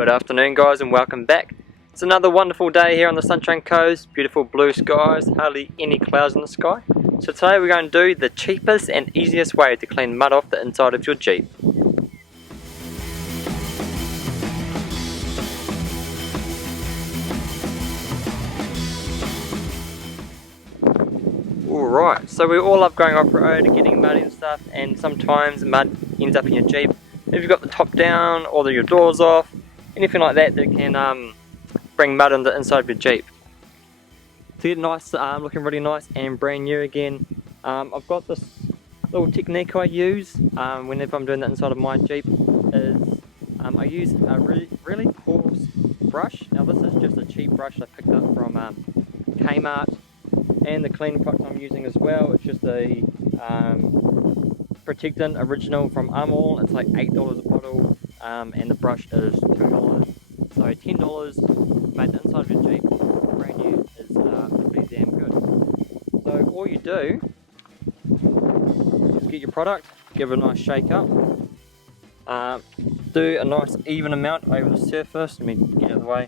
Good afternoon guys and welcome back. It's another wonderful day here on the Sunshine Coast, beautiful blue skies, hardly any clouds in the sky. So today we're going to do the cheapest and easiest way to clean mud off the inside of your Jeep. Alright, so we all love going off-road and getting muddy and stuff, and sometimes mud ends up in your Jeep. If you've got the top down or your doors off, anything like that can bring mud on the inside of your Jeep. To get nice, looking really nice and brand new again, I've got this little technique I use whenever I'm doing that inside of my Jeep. I use a really coarse brush. Now this is just a cheap brush I picked up from Kmart, and the cleaning product I'm using as well. It's just a Protectant Original from Amol. It's like $8 a bottle, and the brush is $2. So $10 made the inside of your Jeep brand new is pretty damn good. So all you do is get your product, give it a nice shake up, do a nice even amount over the surface. Let me get out of the way.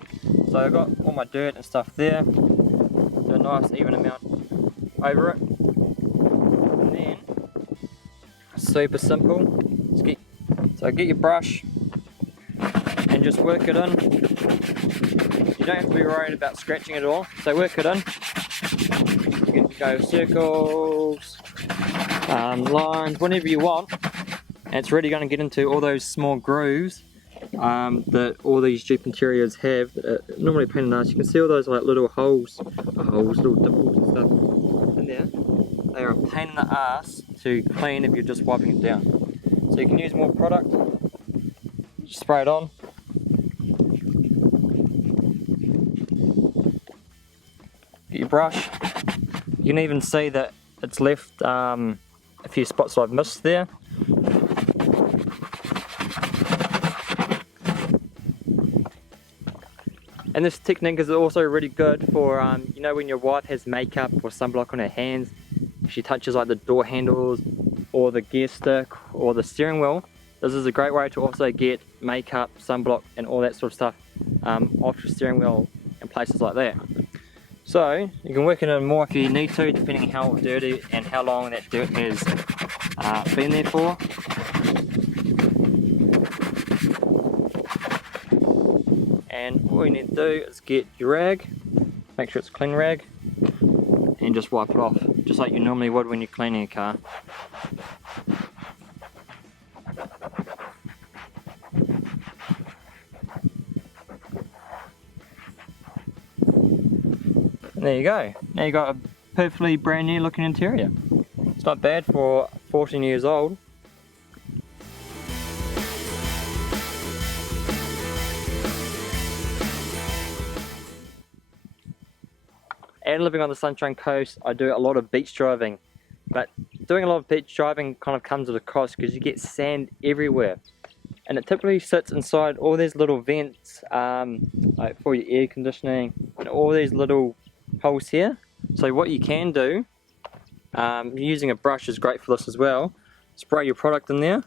So I've got all my dirt and stuff there. Do a nice even amount over it, and then super simple. So get your brush and just work it in. You don't have to be worried about scratching it all, so work it in. You can go circles, lines, whatever you want, and it's really going to get into all those small grooves that all these Jeep interiors have. Normally a pain in the ass. You can see all those like little holes, little dimples and stuff in there. They are a pain in the ass to clean if you're just wiping it down. So you can use more product, just spray it on. Get your brush. You can even see that it's left a few spots I've missed there. And this technique is also really good for, you know, when your wife has makeup or sunblock on her hands, she touches like the door handles or the gear stick or the steering wheel. This is a great way to also get makeup, sunblock and all that sort of stuff off your steering wheel and places like that. So you can work it in more if you need to, depending on how dirty and how long that dirt has been there for. And all you need to do is get your rag, make sure it's a clean rag, and just wipe it off, just like you normally would when you're cleaning a car. And there you go. Now you got a perfectly brand new looking interior. It's not bad for 14 years old. And living on the Sunshine Coast, I do a lot of beach driving. But doing a lot of beach driving kind of comes at a cost because you get sand everywhere. And it typically sits inside all these little vents like for your air conditioning and all these little holes here. So what you can do, using a brush is great for this as well. Spray your product in there.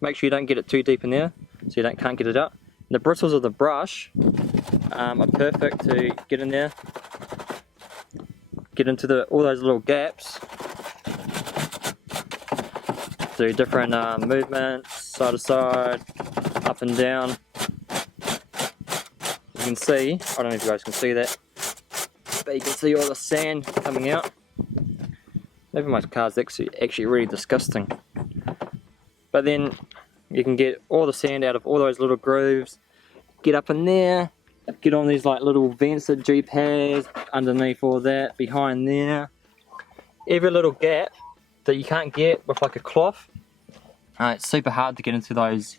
Make sure you don't get it too deep in there so you can't get it out. And the bristles of the brush are perfect to get in there. Get into all those little gaps. Do different movements, side to side, up and down. You can see, I don't know if you guys can see that, but you can see all the sand coming out. Maybe my car's actually really disgusting. But then you can get all the sand out of all those little grooves, get up in there, get on these like little vents that Jeep has, underneath all that, behind there. Every little gap that you can't get with like a cloth. It's super hard to get into those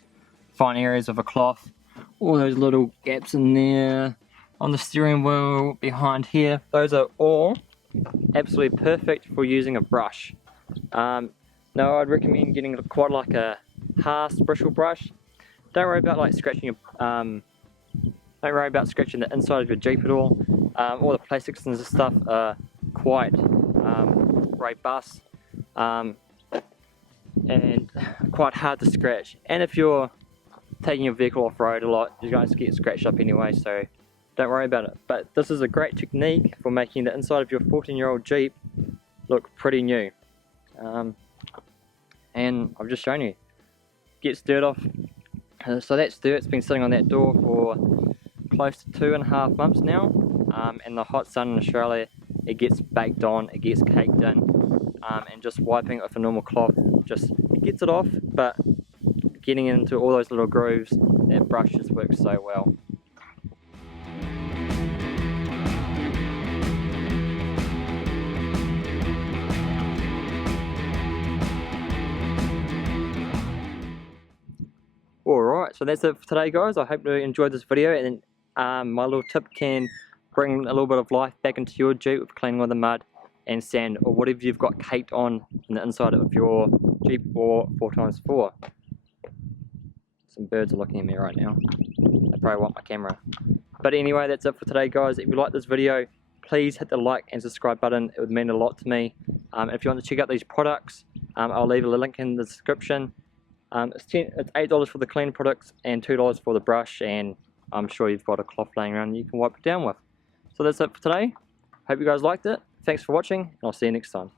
fine areas with a cloth. All those little gaps in there, on the steering wheel, behind here, those are all absolutely perfect for using a brush. Now I'd recommend getting quite like a Haas bristle brush. Don't worry about like scratching don't worry about scratching the inside of your Jeep at all. All the plastics and stuff are quite robust and quite hard to scratch. And if you're taking your vehicle off-road a lot, you're going to get scratched up anyway, so don't worry about it. But this is a great technique for making the inside of your 14-year-old Jeep look pretty new. And I've just shown you. Gets dirt off. So that's dirt's been sitting on that door for close to 2.5 months now. And the hot sun in Australia, it gets baked on, it gets caked in. And just wiping it with a normal cloth, it gets it off, but getting into all those little grooves, that brush just works so well. Alright, so that's it for today, guys. I hope you enjoyed this video, and my little tip can bring a little bit of life back into your Jeep with cleaning with the mud and sand, or whatever you've got caked on in the inside of your Jeep or 4x4. Some birds are looking at me right now. They probably want my camera. But anyway, that's it for today, guys. If you like this video, please hit the like and subscribe button. It would mean a lot to me. If you want to check out these products, I'll leave a link in the description. It's $8 for the clean products and $2 for the brush, and I'm sure you've got a cloth laying around you can wipe it down with. So that's it for today. Hope you guys liked it. Thanks for watching, and I'll see you next time.